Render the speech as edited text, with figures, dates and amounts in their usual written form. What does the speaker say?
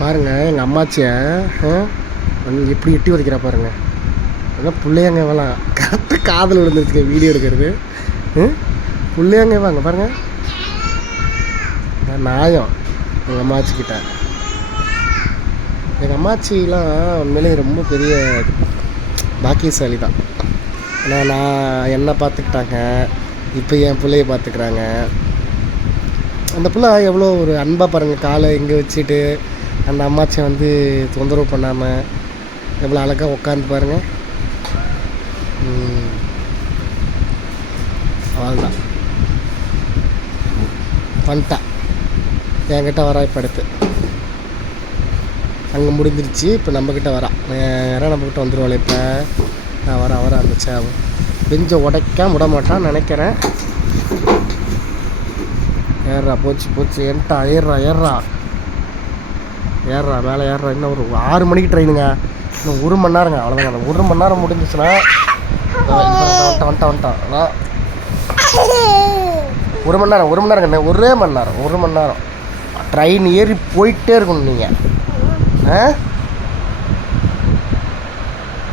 பாருங்கள் எங்கள் அம்மாச்சியை எப்படி எட்டி உதைக்கிறா பாருங்கள். அதான் பிள்ளையாங்க வேலாம் கரெக்டாக காதில் விழுந்துருச்சுங்க வீடியோ எடுக்கிறது. பிள்ளையாங்க வாங்க பாருங்கள் நாயம் எங்கள் அம்மாச்சிக்கிட்ட. எங்கள் அம்மாச்சிலாம் உண்மையிலே ரொம்ப பெரிய பாக்கியசாலி தான். ஏன்னா நான் என்னை பார்த்துக்கிட்டாங்க, இப்போ என் பிள்ளைய பார்த்துக்குறாங்க. அந்த பிள்ளை எவ்வளோ ஒரு அன்பாக பாருங்கள், காலை இங்கே வச்சுட்டு அந்த அம்மாச்சியை வந்து தொந்தரவு பண்ணாமல் எவ்வளோ அழகாக உட்காந்து பாருங்கள். அவ்வளோதான் வந்துட்டா என்கிட்ட வரா. இப்போ அடுத்து அங்கே முடிஞ்சிருச்சு, இப்போ நம்மக்கிட்ட வரா. நேராக நம்மக்கிட்ட வந்துடுவாள். இப்போ நான் வர அந்த சேவம் பெஞ்சை உடைக்காம விட மாட்டான்னு நினைக்கிறேன். ஏறா போச்சு என்ட்டா ஏறுறா மேலே ஏறுறா. இன்னும் ஒரு 6 மணிக்கு ட்ரெயினுங்க, இன்னும் 1 மணி நேரங்க. அவ்வளோதாங்க. அந்த 1 மணி நேரம் முடிஞ்சிச்சுன்னா வந்துட்டான். 1 மணி நேரம் 1 மணி நேரங்க. ஒரே மணி நேரம் 1 மணி நேரம் ட்ரெயின் ஏறி போயிட்டே இருக்கணும் நீங்கள்.